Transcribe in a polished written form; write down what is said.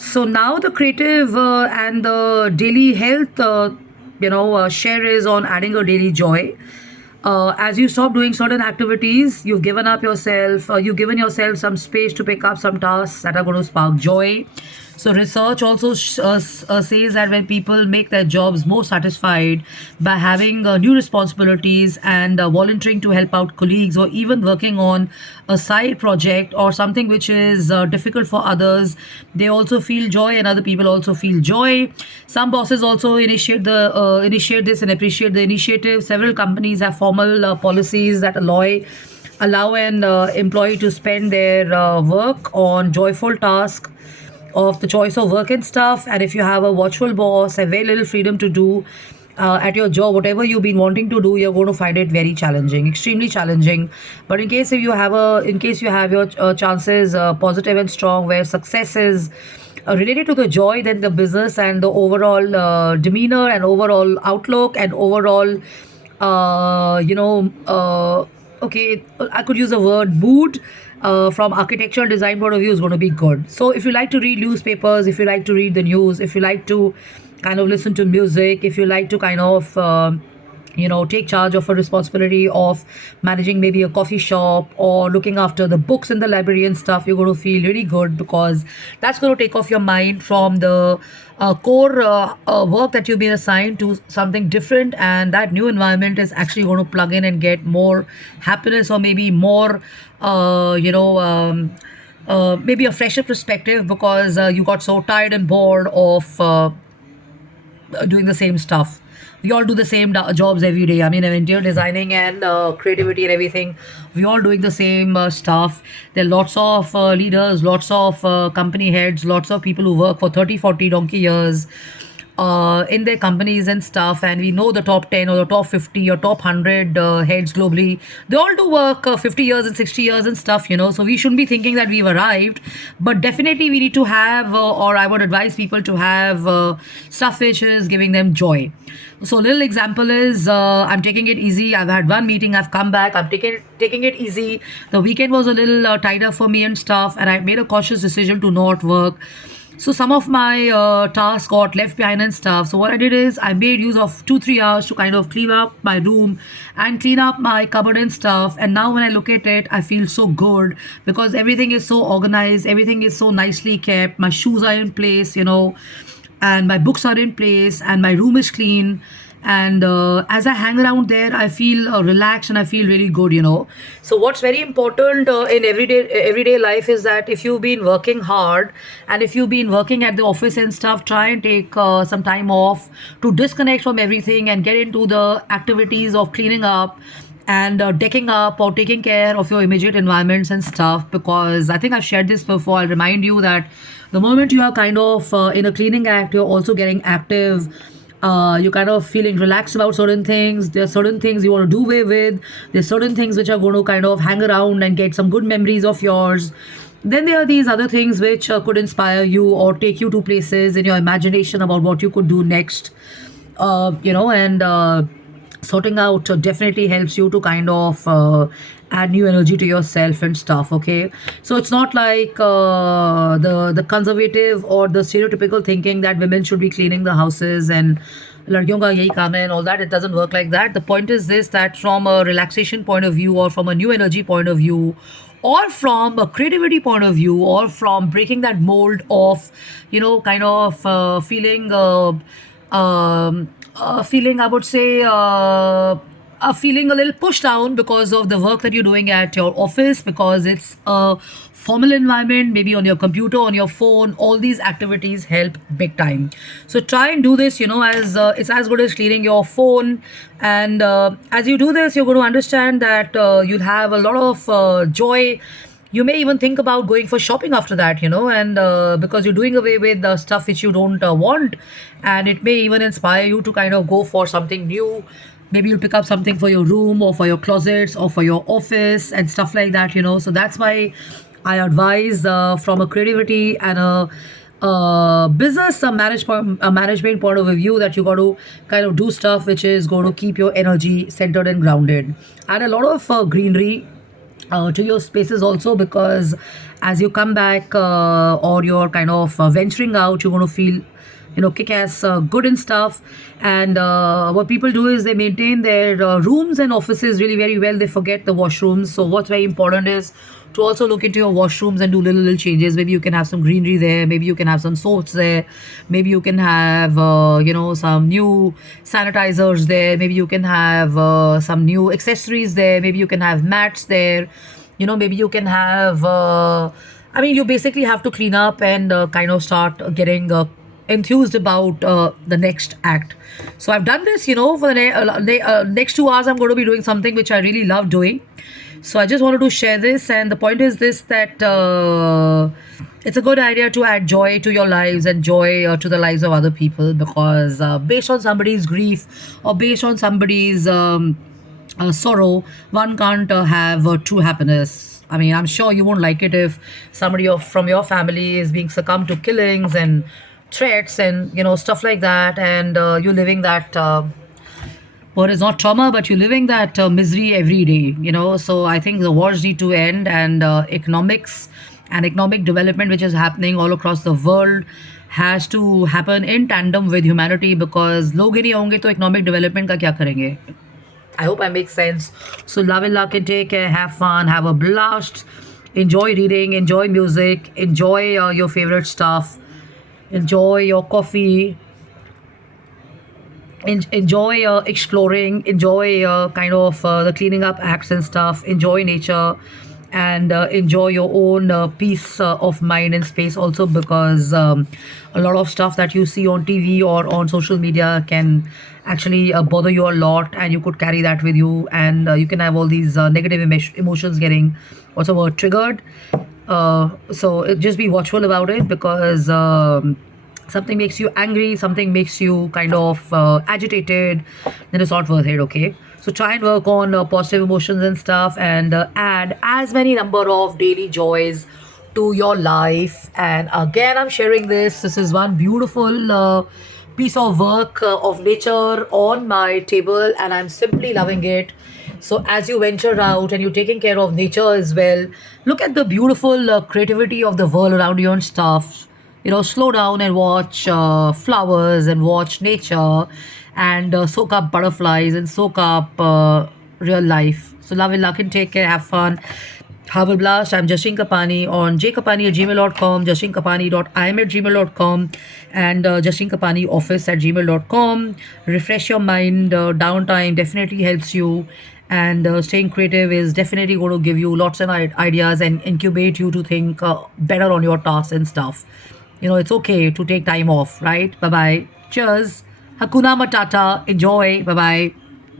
So now the creative and the daily health, share is on adding a daily joy. As you stop doing certain activities, you've given up yourself, you've given yourself some space to pick up some tasks that are going to spark joy. So research also says that when people make their jobs more satisfied by having new responsibilities and volunteering to help out colleagues, or even working on a side project or something which is difficult for others, they also feel joy, and other people also feel joy. Some bosses also initiate this and appreciate the initiative. Several companies have formal policies that allow an employee to spend their work on joyful tasks of the choice of work and stuff. And if you have a watchful boss, have very little freedom to do at your job, whatever you've been wanting to do, you're going to find it very challenging, extremely challenging. But in case you have your chances positive and strong, where success is related to the joy, then the business and the overall demeanor and overall outlook and overall, okay, I could use the word mood from architectural design point of view is going to be good. So if you like to read newspapers, if you like to read the news, if you like to kind of listen to music, if you like to kind of take charge of a responsibility of managing maybe a coffee shop or looking after the books in the library and stuff, you're going to feel really good, because that's going to take off your mind from the core work that you've been assigned to something different, and that new environment is actually going to plug in and get more happiness, or maybe more maybe a fresher perspective, because you got so tired and bored of doing the same stuff. We all do the same jobs every day. I mean, interior designing and creativity and everything, we all doing the same stuff. There are lots of leaders, lots of company heads, lots of people who work for 30, 40 donkey years in their companies and stuff, and we know the top 10 or the top 50 or top 100 heads globally, they all do work 50 years and 60 years and stuff, so we shouldn't be thinking that we've arrived, but definitely we need to have, or I would advise people to have stuff which is giving them joy. So a little example is, I'm taking it easy. I've had one meeting, I've come back, I'm taking it easy. The weekend was a little tighter for me and stuff, and I made a conscious decision to not work. So some of my tasks got left behind and stuff. So what I did is I made use of 2-3 hours to kind of clean up my room and clean up my cupboard and stuff. And now when I look at it, I feel so good, because everything is so organized, everything is so nicely kept. My shoes are in place, and my books are in place, and my room is clean. And as I hang around there, I feel relaxed and I feel really good. So what's very important in everyday life is that if you've been working hard and if you've been working at the office and stuff, try and take some time off to disconnect from everything and get into the activities of cleaning up and decking up or taking care of your immediate environments and stuff. Because I think I've shared this before. I'll remind you that the moment you are kind of in a cleaning act, you're also getting active. You're kind of feeling relaxed about certain things. There are certain things you want to do away with. There's certain things which are going to kind of hang around and get some good memories of yours. Then there are these other things which could inspire you or take you to places in your imagination about what you could do next. And sorting out definitely helps you to kind of add new energy to yourself and stuff. Okay, so it's not like the conservative or the stereotypical thinking that women should be cleaning the houses and लड़कियों का यही काम है and all that. It doesn't work like that. The point is this, that from a relaxation point of view, or from a new energy point of view, or from a creativity point of view, or from breaking that mold of kind of feeling, I would say, feeling a little pushed down because of the work that you're doing at your office, because it's a formal environment, maybe on your computer, on your phone. All these activities help big time. So try and do this, as it's as good as cleaning your phone. And as you do this, you're going to understand that you'll have a lot of joy. You may even think about going for shopping after that, and because you're doing away with the stuff which you don't want, and it may even inspire you to kind of go for something new. Maybe you'll pick up something for your room or for your closets or for your office and stuff like that, So that's why I advise from a creativity and a business, a management point of view, that you got to kind of do stuff which is going to keep your energy centered and grounded. And a lot of greenery to your spaces also, because as you come back or you're kind of venturing out, you're going to feel, kick-ass good and stuff. And what people do is they maintain their rooms and offices really very well. They forget the washrooms. So what's very important is to also look into your washrooms and do little changes. Maybe you can have some greenery there, maybe you can have some soaps there, maybe you can have some new sanitizers there, maybe you can have some new accessories there, maybe you can have mats there, maybe you can have you basically have to clean up and kind of start getting enthused about the next act. So I've done this, for the next 2 hours I'm going to be doing something which I really love doing. So I just wanted to share this, and the point is this, that it's a good idea to add joy to your lives and joy to the lives of other people, because based on somebody's grief or based on somebody's sorrow, one can't have true happiness. I mean, I'm sure you won't like it if somebody from your family is being succumbed to killings and threats and stuff like that, and you're living that. What is not trauma, but you're living that misery every day, So I think the wars need to end, and economics and economic development, which is happening all across the world, has to happen in tandem with humanity, because लोग ही नहीं होंगे तो economic development का क्या करेंगे? I hope I make sense. So love and luck and take care. Have fun. Have a blast. Enjoy reading. Enjoy music. Enjoy your favorite stuff. Enjoy your coffee. Enjoy exploring. Enjoy kind of the cleaning up acts and stuff. Enjoy nature. And enjoy your own peace of mind and space also, because a lot of stuff that you see on TV or on social media can actually bother you a lot, and you could carry that with you, and you can have all these negative emotions getting what's the word, triggered. So just be watchful about it, because something makes you angry, something makes you kind of agitated, then it's not worth it, okay? So try and work on positive emotions and stuff, and add as many number of daily joys to your life. And again, I'm sharing this. This is one beautiful piece of work of nature on my table, and I'm simply loving it. So as you venture out and you're taking care of nature as well, look at the beautiful creativity of the world around you and stuff. Slow down and watch flowers and watch nature, and soak up butterflies and soak up real life. So love and luck and take care. Have fun. Have a blast. I'm Jashin Kapani on jkapani@gmail.com, jashinkapani.im@gmail.com, and Jashin Kapani office at gmail.com. Refresh your mind. Downtime definitely helps you, and staying creative is definitely going to give you lots of ideas and incubate you to think better on your tasks and stuff. It's okay to take time off, right? Bye bye. Cheers. Hakuna Matata. Enjoy. Bye bye.